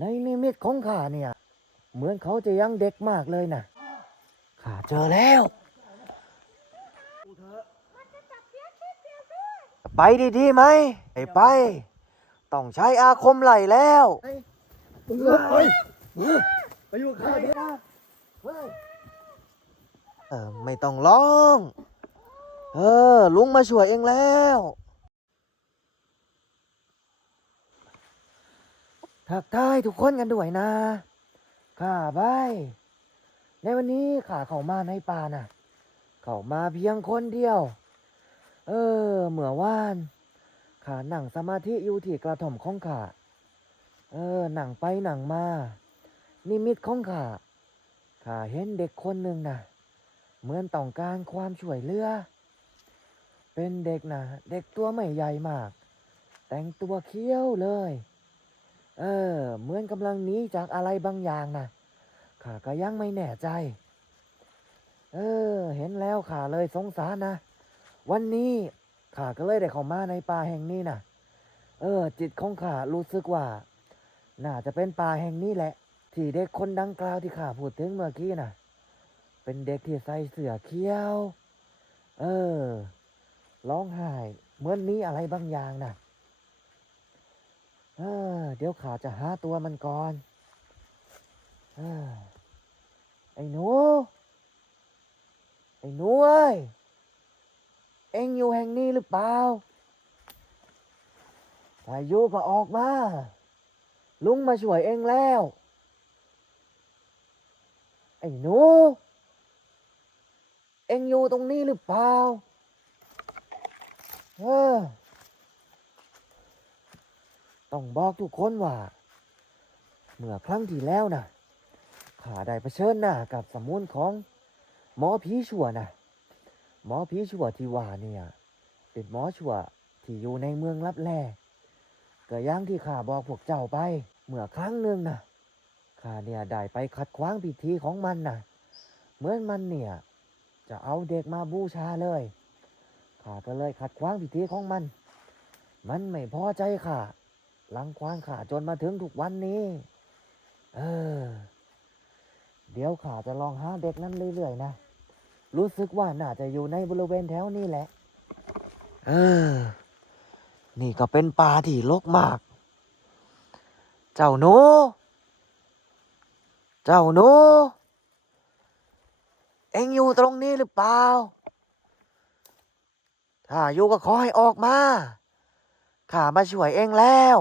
ในนิมิตของข้าเนี่ย เหมือนเขาจะยังเด็กมากเลยนะข้าเจอแล้ว ไปดีๆไหมไปไป ต้องใช้อาคมไหลแล้วมึงเลิกไปไปอยู่กับข้าเถอะเออไม่ต้องร้อง เออ ลุงมาช่วยเองแล้ว ทักทายทุกคนกันด้วยนะข้าบายในวันนี้ข้าเข้ามาในป่าน่ะ เข้ามาเพียงคนเดียว เออ เมื่อวานข้านั่งสมาธิอยู่ที่กระท่อมของข้าเออหนังไปหนังมา นิมิตของข้าข้าเห็นเด็กคนหนึ่งน่ะเหมือนต้องการความช่วยเหลือ เป็นเด็กนะเด็กตัวไม่ใหญ่มาก แต่งตัวเขี้ยวเลย เออ เหมือนกำลังหนีจากอะไรบางอย่างนะข้าก็ยังไม่แน่ใจ เออ เห็นแล้วข้าเลยสงสารนะ วันนี้ข้าก็เลยได้เข้ามาในป่าแห่งนี้นะเออ จิตของข้ารู้สึกว่า น่าจะเป็นป่าแห่งนี้แหละ ที่เด็กคนดังกล่าวที่ข้าพูดถึงเมื่อกี้น่ะ เป็นเด็กที่ใส่เสื้อเขียว เออ ร้องไห้เหมือนมีอะไรบางอย่างน่ะเออ เดี๋ยวข้าจะหาตัวมันก่อนอไอ้หนู ไอ้หนูเอ้ย เอ็งอยู่แห่งนี้หรือเปล่าถ้าอยู่ก็ออกมา ลุงมาช่วยเอ็งแล้ว ไอ้หนู เอ็งอยู่ตรงนี้หรือเปล่า เออ ต้องบอกทุกคนว่า เมื่อครั้งที่แล้วนะข้าได้เผชิญหน้ากับสมุนของหมอผีชั่วนะหมอผีชั่วที่ว่าเนี่ย เป็นหมอชั่วที่อยู่ในเมืองลับแลก็อยังที่ข้าบอกพวกเจ้าไป เมื่อครั้งหนึ่งนะข้าเนี่ยได้ไปขัดขวางพิธีของมันนะเหมือนมันเนี่ย จะเอาเด็กมาบูชาเลยข้าก็เลยขัดขวางพิธีของมัน มันไม่พอใจข้า ลังควางข้าจนมาถึงทุกวันนี้ เออ เดี๋ยวข้าจะลองหาเด็กนั้นเรื่อยๆนะ รู้สึกว่าน่าจะอยู่ในบริเวณแถวนี้แหละ เออ นี่ก็เป็นป่าที่รกมาก เจ้าหนู เจ้าหนู เอ็งอยู่ตรงนี้หรือเปล่า ถ้าอยู่ก็ขอให้ออกมาข้ามาช่วยเองแล้ว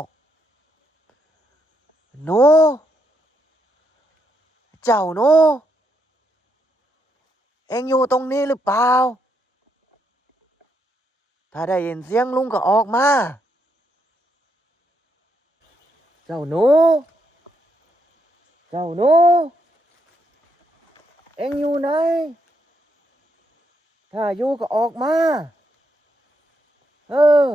หนูเจ้าหนูเอ็งอยู่ตรงนี้หรือเปล่า ถ้าได้ยินเสียงลุงก็ออกมา เจ้าหนูเจ้าหนูเอ็งอยู่ไหน ถ้าอยู่ก็ออกมา เออ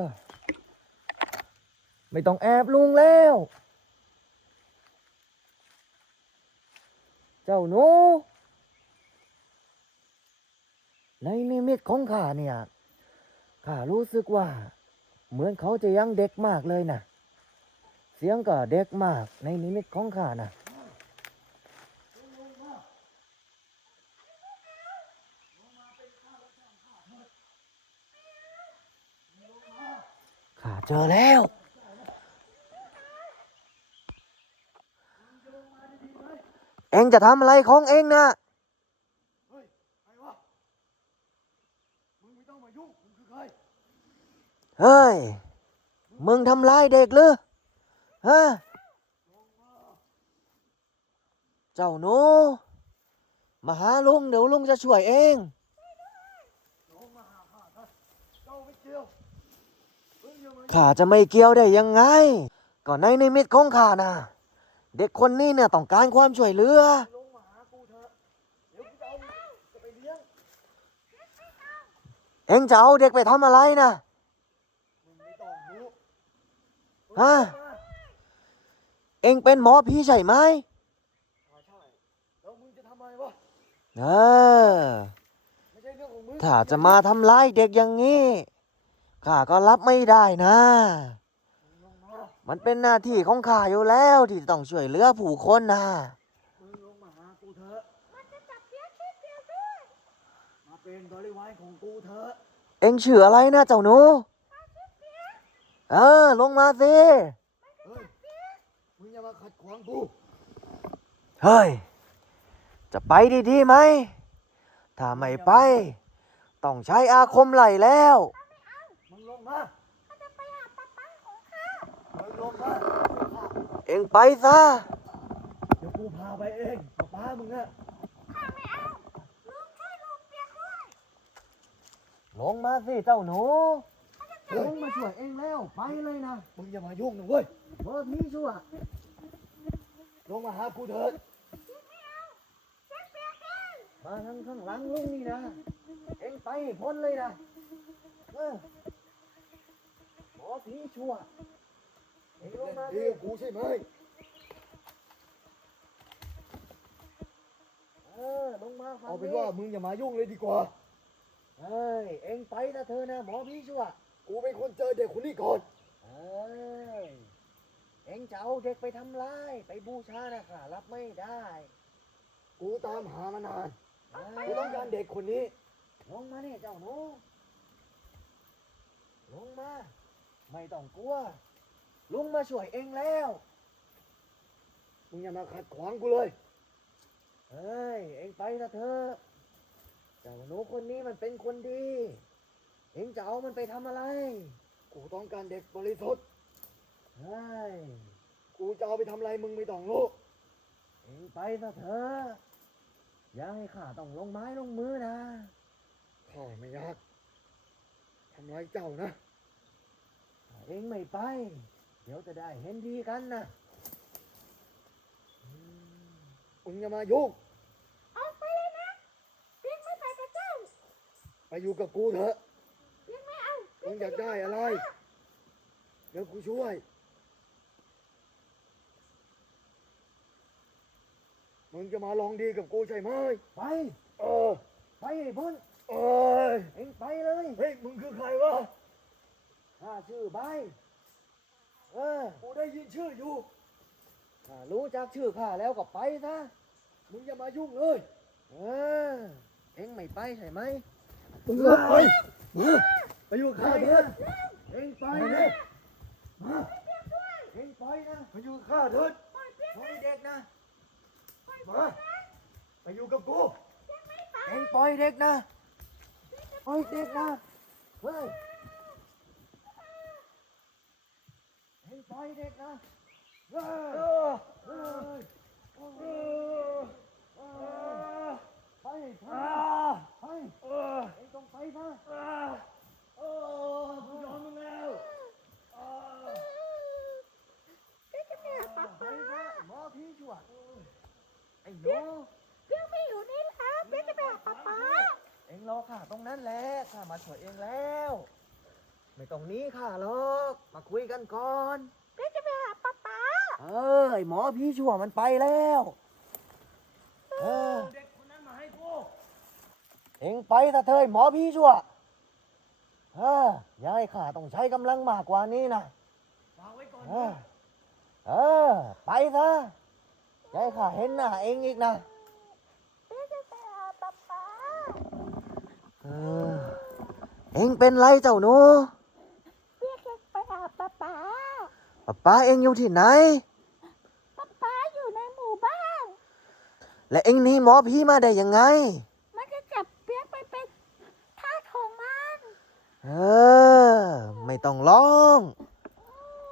ไม่ต้องแอบลุงแล้ว เจ้าหนูในนิมิตของข้าเนี่ยข้ารู้สึกว่า เหมือนเขาจะยังเด็กมากเลยนะเสียงก็เด็กมากในนิมิตของข้านะข้าเจอแล้ว อ็งจะทำอะไรของเอ็งนะเฮ้ยใครวะมึงไม่ต้องมายุ่งมึงคือใครเฮ้ย มึงทำร้ายเด็กหรือฮะเจ้าหนูมาหาลุงเดี๋ยวลุงจะช่วยเองน้องมาหาข้าซะเจ้าไม่เกี่ยวมึงอย่ามาข้าจะไม่เกี่ยวได้ยังไง ก็ในนิมิตของข้านะ เด็กคนนี้เนี่ยต้องการความช่วยเหลือ ลงมาหากูเถอะเดี๋ยวกูจะเอามึงจะไปเลี้ยงเอ็งจะเอาเด็กไปทำอะไรนะมึงไม่ต้องรู้ฮะเอ็งเป็นหมอผีใช่ไหมใช่ใช่แล้วมึงจะทำอะไรวะเออไม่ใช่เรื่องของมึงถ้าจะมาทำร้ายเด็กอย่างนี้ข้าก็รับไม่ได้นะ มึงลงมามันเป็นหน้าที่ของข้าอยู่แล้วที่ต้องช่วยเหลือผู้คนนะมึงลงมาหากูเถอะมันจะจับเปียกชิ้นเดียวด้วยมาเป็นบริวารของกูเถอะเอ็งชื่ออะไรนะเจ้าหนูเออลงมาสิเฮ้ยมึงอย่ามาขัดขวางกูเฮ้ย จะไปดีๆไหม ถ้าไม่ไป ต้องใช้อาคมไหลแล้ว มึงลงมา มันจะไปหาป๊าป๊าของข้า มึงลงมา เอ็งไปซะ เดี๋ยวกูพาไปเองป้าป้ามึงอะข้าไม่เอาลุงช่วยลุงเปียกด้วยลงมาสิเจ้าหนูเฮ้ยลงมาช่วยเอ็งแล้ว ไปเลยนะ มึงอย่ามายุ่งนะเว้ยเบอร์พี่ชั่วลงมาหากูเถอะไม่เอาฉันเปียกเองมาทางข้างหลังลุงนี่นะ เอ็งไปให้พ้นเลยนะเออหมอผีชั่ว เอ็งลงมาดีสิกับกูใช่ไหมเออลงมาฝั่งเอาเป็นว่ามึงอย่ามายุ่งเลยดีกว่า เฮ้ยเอ็งไปนะเธอนะหมอผีชั่วกูเป็นคนเจอเด็กคนนี้ก่อน เอ้ยเอ็งจะเอาเด็กไปทำร้าย ไปบูชานะค่ะรับไม่ได้กูตามหามานาน เอ้กูยต้องการเด็กคนนี้ ลงมาเนี่ยเจ้าหนูลงมา ไม่ต้องกลัว ลุงมาช่วยเอ็งแล้ว มึงอย่ามาขัดขวางกูเลย เฮ้ย เอ็งไปนะเธอะเจ้าหนูคนนี้มันเป็นคนดี เอ็งจะเอามันไปทำอะไร กูต้องการเด็กบริสุทธิ์เฮ้ย กูจะเอาไปทำอะไรมึงไม่ต้องรู้ เอ็งไปซะเถอะอย่าให้ข้าต้องลงไม้ลงมือนะ ข้าไม่อยากทำร้ายเจ้านะถ้าเอ็งไม่ไป เดี๋ยวจะได้เห็นดีกันนะอืมมึงอย่ามายุ่งเอาไปเลยนะเปียกไม่ไปกับเจ้าไปอยู่กับกูเถอะเปียกไม่เอามึงอยากได้อะไร เดี๋ยวกูช่วย มึงจะมาลองดีกับกูใช่ไหมไป เออ ไปให้พ้นเอ้ยเอ็งไปเลย เฮ้ย มึงคือใครวะข้าชื่อใบ เออกูได้ยินชื่ออยู่ข้ารู้จักชื่อข้าแล้วก็ไปซะ มึงอย่ามายุ่งเลย เออ เอ็งไม่ไปใช่ไหมมึงไปมาไปอยู่กับข้าเถอะเอ็งไปไปนะนะมาเอ็งไปนะไปอยู่กับข้าเถิดปล่อยเปียกปล่อยเด็กนะ มาไปอยู่กับกูเอ็งปล่อยเด็กนะปล่อยเด็กนะเฮ้ย เอ็งปล่อยเด็กนะเฮ้ยเออเฮ้ยเออเออไปไปไปเออเอ็งต้องไปซะอ่าเออกูยอมมึงแล้วเจะไปหาป๊าป๊าหมอพี่ชั่วไอ้หนูเปียกไม่อยู่นี่แล้วเปียกจะไปหาป๊าป๊าเอ็งรอข้าตรงนั้นแหละข้ามาช่วยเองแล้ว ไม่ต้องหนี้ข้าหรอก มาคุยกันก่อนเปียกจะไปหาป๊าป๊าเอ้ยหมอพี่ชั่วมันไปแล้วเออเด็กคนนั้นมาให้กูเอ็งไปซะเถอะหมอพี่ชั่วเอออย่าให้ข้าต้องใช้กำลังมากกว่านี้นะฝากไว้ก่อนเอนะอเออ ไปซะอย่าให้ข้าเห็นหน้าเอ็งอีกนะเปียกจะไปหาป๊าป๊า เออเอ็งเป็นไรเจ้าหนู เปียกจะไปหาป๊าป๊า ป้าป้าเอ็งอยู่ที่ไหน ป๊าป๊าอยู่ในหมู่บ้าน และเอ็งหนีหมอพี่มาได้ยังไง มันจะจับเปียกไปเป็นทาสของมัน เออ ไม่ต้องร้อง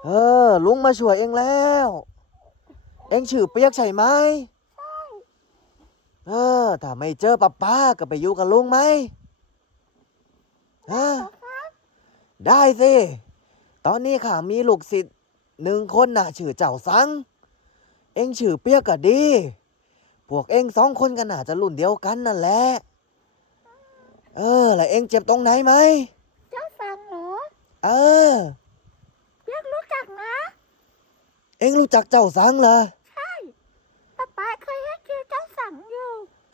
เออ ลุงมาช่วยเองแล้ว เองชื่อเปียกใช่ไหม ใช่ เออ ถ้าไม่เจอป้าป้าก็ไปอยู่กับลุงไหมฮะเหรอครับได้สิ ตอนนี้ข้ามีลูกศิษย์ หนึ่งคนน่ะชื่อเจ้าสัง เองชื่อเปียกก็ดี พวกเองสองคนกันน่าจะรุ่นเดียวกันนั่นแหละ เออ แล้วเองเจ็บตรงไหนไหม เจ้าสังเหรอเออ เปียกรู้จักนะ เอ็งรู้จักเจ้าสังเหรอ ใช่ป๊าป๊าเคยให้ชื่อเจ้าสังอยู่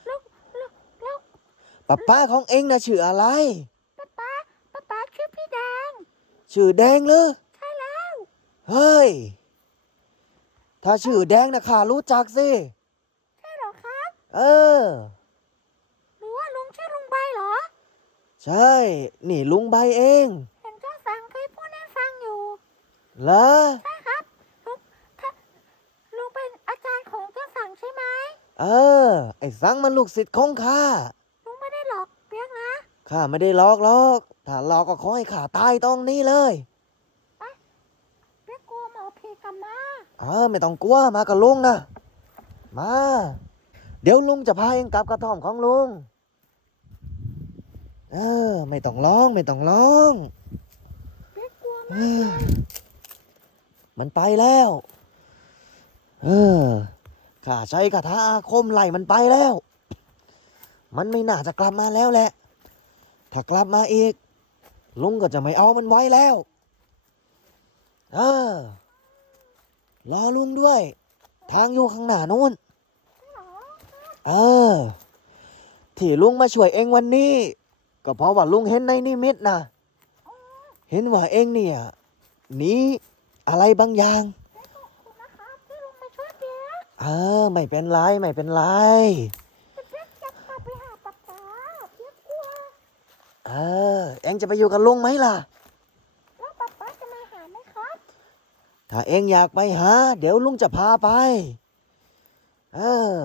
ลูกลูกลูกป้าป้าของเอ็งน่ะชื่ออะไรป๊าป๊าป๊าป๊าชื่อพี่แดง ชื่อแดงเลยใช่แล้วฮ เฮ้ย ถ้าชื่อแดงนะข้ารู้จักสิ ใช่เหรอครับ เออ หรือว่าลุงชื่อลุงใบเหรอ ใช่ นี่ลุงใบเอง เห็นเจ้าสังเคยพูดให้ฟังอยู่ เหรอ ใช่ครับ ลุงถ้าลุงเป็นอาจารย์ของเจ้าสังใช่ไหม เออ ไอ้สังมันลูกศิษย์ของข้า ลุงไม่ได้หลอกเปียกนะ ข้าไม่ได้หลอกหรอก ถ้าหลอกก็ขอให้ข้าตายตรงนี้เลย เปียกกลัวหมอผีกลับมา เออไม่ต้องกลัวมากับลุงนะ มา เดี๋ยวลุงจะพาเองกลับกระท่อมของลุง เออ ไม่ต้องร้องไม่ต้องร้องเออมันไปแล้ว เออข้าใช้คาถาอาคมไล่มันไปแล้ว มันไม่น่าจะกลับมาแล้วแหละ ถ้ากลับมาอีก ลุงก็จะไม่เอามันไว้แล้ว เออ รอลุงด้วย ทางอยู่ข้างหน้านู้นเหรอเออ ที่ลุงมาช่วยเองวันนี้ ก็เพราะว่าลุงเห็นในนิมิตนะเห็นว่าเองเนี่ยหนีอะไรบางอย่างเปียกขอบคุณนะครับที่ลุงมาช่วยเปียกเออไม่เป็นไรไม่เป็นไรแต่เปียกจะกลับไปหาป๊าป๊าเปียกกลัวเออเองจะไปอยู่กับลุงไหมล่ะ แล้วป๊าป๊าจะมาหาไหมครับ ถ้าเองอยากไปหา เดี๋ยวลุงจะพาไป เออ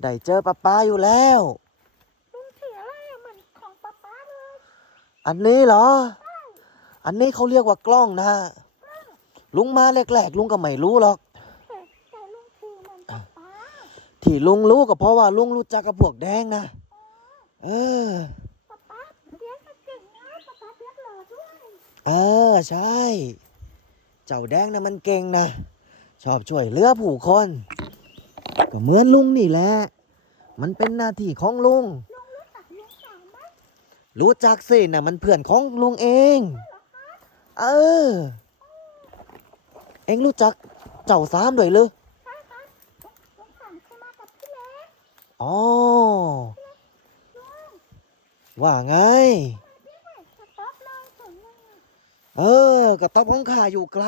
ได้เจอป้าป้าอยู่แล้ว ลุงถืออะไรอะเหมือนของป๊าป๊าเลยอันนี้เหรอ อันนี้เขาเรียกว่ากล้องนะ ลุงมาแรกๆลุงก็ไม่รู้หรอก แต่แต่ลุงถือเหมือนป๊าป๊าที่ลุงรู้ก็เพราะว่าลุงรู้จักกับพวกแดงนะ เออ ป๊าป๊าเปียกก็เก่งนะป๊าป๊าเปียกหล่อด้วย เออ ใช่ เจ้าแดงนะมันเก่งนะ ชอบช่วยเหลือผู้คน ก็เหมือนลุงนี่แหละ มันเป็นหน้าที่ของลุงลุงรู้จักลุงสามไหมรู้จักสินะมันเพื่อนของลุงเอง เออ เอ็งรู้จักเจ้าสามด้วยหรือใช่ครับลุงลุงสามเคยมากับพี่เล็กอ๋อลุงว่าไง พี่ไหนสต๊อปเลยถึงนึงอะ เออกระต๊อบของข้าอยู่ไกล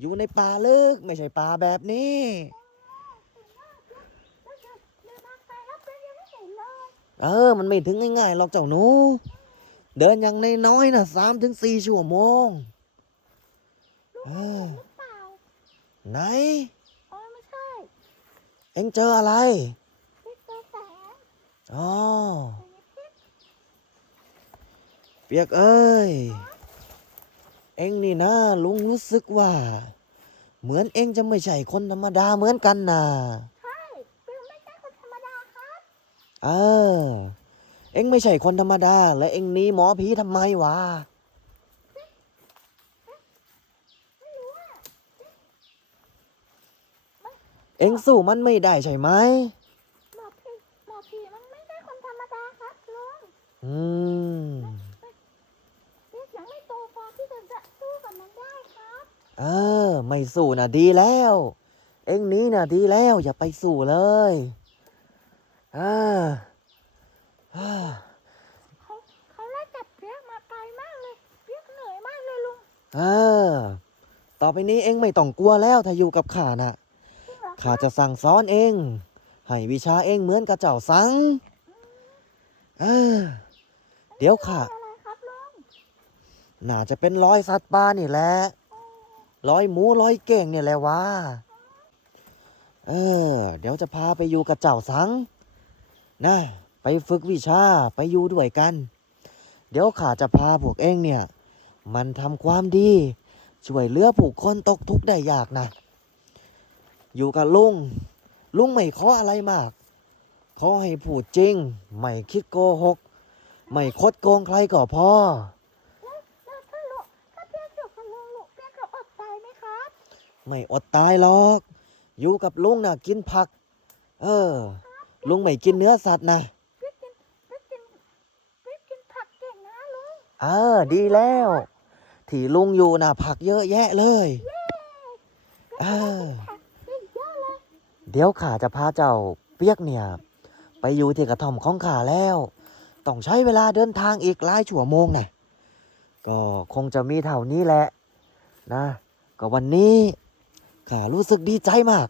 อยู่ในป่าลึกไม่ใช่ป่าแบบนี้แล้วเดินเดินมาไกลแล้วเปียกยังไม่เห็นเลยเออ มันไม่ถึงง่ายๆหรอกเจ้าหนู เดินอย่างน้อยๆนะสามถึงสี่ชั่วโมงลุงเอเห็อนหรือเปล่าไหนอ๋อไม่ใช่เอ็งเจออะไรพี่เจอแสงอ๋ออย่างนี้พี่ เปียกเอ้ย เอ็งนี่นะลุงรู้สึกว่า เหมือนเอ็งจะไม่ใช่คนธรรมดาเหมือนกันนะใช่เปียกไม่ใช่คนธรรมดาครับเออเอ็งไม่ใช่คนธรรมดา และเอ็งหนีหมอผีทำไมวะไม่รู้อะเอ็งสู้มันไม่ได้ใช่ไหมหมอผีหมอผีมันไม่ใช่คนธรรมดาครับลุงอืม เปียกยังไม่โตพอที่จะจะสู้กับมันได้ครับ เออ ไม่สู้นะดีแล้ว เอ็งหนี้นะดีแล้ว อย่าไปสู้เลยอ่าอ่าเขาเขาไล่จับเปียกมาไกลมากเลยเปียกเหนื่อยมากเลยลุงเออ ต่อไปนี้เอ็งไม่ต้องกลัวแล้วถ้าอยู่กับข้าน่ะจริงเหรอข้าจะสั่งสอนเองให้วิชาเองเหมือนกับเจ้าสังเออเดี๋ยวข้า อะไรครับลุง น่าจะเป็นร้อยสัตว์ป่านี่แหละ ร้อยหมูร้อยเก่งเนี่ยแหละวะเออ เดี๋ยวจะพาไปอยู่กับเจ้าสัง นะ ไปฝึกวิชาไปอยู่ด้วยกัน เดี๋ยวข้าจะพาพวกเองเนี่ย มันทำความดี ช่วยเหลือผู้คนตกทุกข์ได้ยากนะ อยู่กับลุง ลุงไม่ขออะไรมากขอให้พูดจริง ไม่คิดโกหก ไม่คดโกงใครก็พอ แล้วถ้าลุงถ้าเปียกอยู่กับลุงลุงเปียกจะอดตายไหมครับ ไม่อดตายหรอก อยู่กับลุงน่ะกินผัก เออ ลุงไม่กินเนื้อสัตว์นะเปียกกินเปียกกินเปียกกินผักเก่งนะลุงเออดีแล้ว ที่ลุงอยู่น่ะ ผักเยอะแยะเลยเออผักเก่งเยอะเลยเดี๋ยวข้าจะพาเจ้าเปียกเนี่ย ไปอยู่ที่กระท่อมของข้าแล้ว ต้องใช้เวลาเดินทางอีกหลายชั่วโมงนะก็คงจะมีเท่านี้แหละนะ ก็วันนี้ ข้ารู้สึกดีใจมาก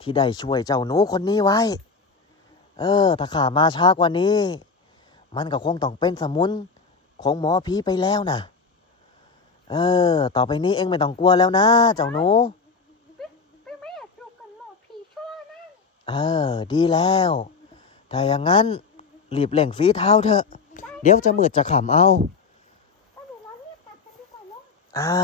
ที่ได้ช่วยเจ้าหนูคนนี้ไว้ เออ ถ้าข้ามาช้ากว่านี้ มันก็คงต้องเป็นสมุนของหมอผีไปแล้วนะเออ ต่อไปนี้เองไม่ต้องกลัวแล้วนะ เจ้าหนูพี่ไม่อยากอยู่กับหมอผีชั่วนะเออ ดีแล้ว ถ้าอย่างนั้นรีบเล่งฝีเท้าเถอะ เดี๋ยวจะมืดจะขำเอาก็เดี๋ยวเรารีบกลับกันดีกว่าลุงอ่า